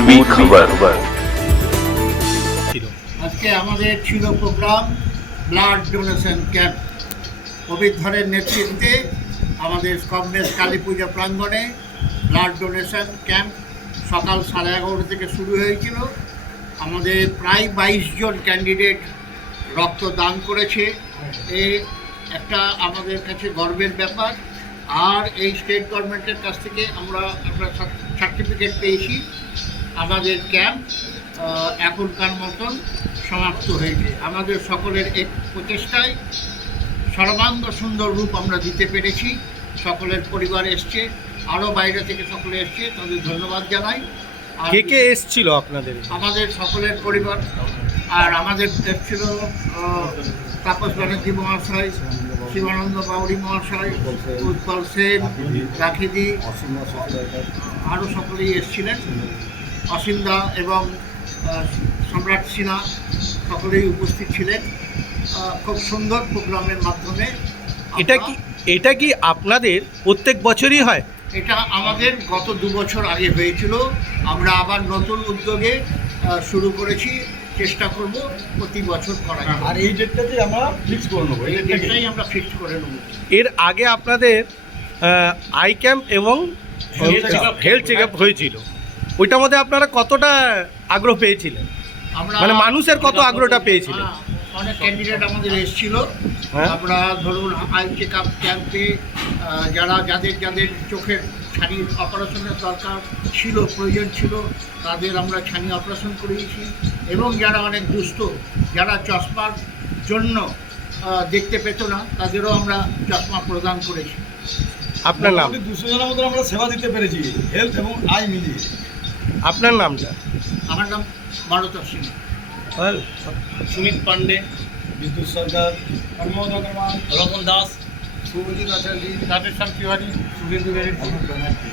पूर्वी खबर। আজকে আমাদের ছিল প্রোগ্রাম ব্লাড ডোনেশন ক্যাম্প। কবির ধরের নেতৃত্বে আমাদের কমবেশ কালী পূজা প্রাঙ্গণে ব্লাড ডোনেশন ক্যাম্প সকাল 11:30 থেকে শুরু হয়েছিল। আমাদের প্রায় 22 জন ক্যান্ডিডেট রক্তদান করেছে। এই একটা আমাদের কাছে গর্বের ব্যাপার। আর এই স্টেট গভর্নমেন্টের কাছ থেকে আমরা সার্টিফিকেট পেয়েছি। আমাদের ক্যাম্প এখনকার মতন সমাপ্ত হয়েছে। আমাদের সকলের এক প্রচেষ্টায় সর্বাঙ্গ সুন্দর রূপ আমরা দিতে পেরেছি। সকলের পরিবার এসছে, আরও বাইরে থেকে সকলে এসছে, তাদের ধন্যবাদ জানাই। আর কে কে এসছিল আপনাদের? আমাদের সকলের পরিবার, আর আমাদের এসছিল তাপস ব্যানার্জি মহাশয়, শিবানন্দ বাউরি মহাশয়, উৎপল সেন, রাখিদি, আরও সকলেই এসছিলেন। অসীমদা এবং সম্রাট সিনহা সকলেই উপস্থিত ছিলেন। খুব সুন্দর প্রোগ্রামের মাধ্যমে এটা কি আপনাদের প্রত্যেক বছরই হয়? এটা আমাদের গত 2 বছর আগে হয়েছিল। আমরা আবার নতুন উদ্যোগে শুরু করেছি, চেষ্টা করব প্রতি বছর করা। আর এই ডেটটাতে আমরা ফিক্স করে নেবো, এই ডেটটাই আমরা ফিক্স করে নেব। এর আগে আপনাদের আই ক্যাম্প এবং হেলথ চেক আপ হয়েছিল, ওইটার মধ্যে আপনারা কতটা আগ্রহ পেয়েছিলেন? মানে মানুষের কত আগ্রহটা পেয়েছিলেন? অনেক ক্যান্ডিডেট আমাদের এসেছিল। আমরা ধরুন আই চেক আপ ক্যাম্পে যাদের চোখের ছানির অপারেশনের দরকার ছিল, প্রয়োজন ছিল, তাদের আমরা ছানি অপারেশন করিয়েছি। এবং যারা অনেক দুস্থ, যারা চশমার জন্য দেখতে পেত না, তাদেরও আমরা চশমা প্রদান করেছি। আপনার নাম? 200 জনের মতো আমরা সেবা দিতে পেরেছি, হেলথ এবং আই মিলিয়ে। আপনার নামটা? আমার নাম মারুতা সিং। সুমিত পান্ডে, বিদ্যুৎ সরকার, প্রমোদ অগ্রওয়াল, রতন দাস, শুভজিৎ আচার্য, রাজেশ তিওয়ারি, শুভেন্দু ব্যানার্জি।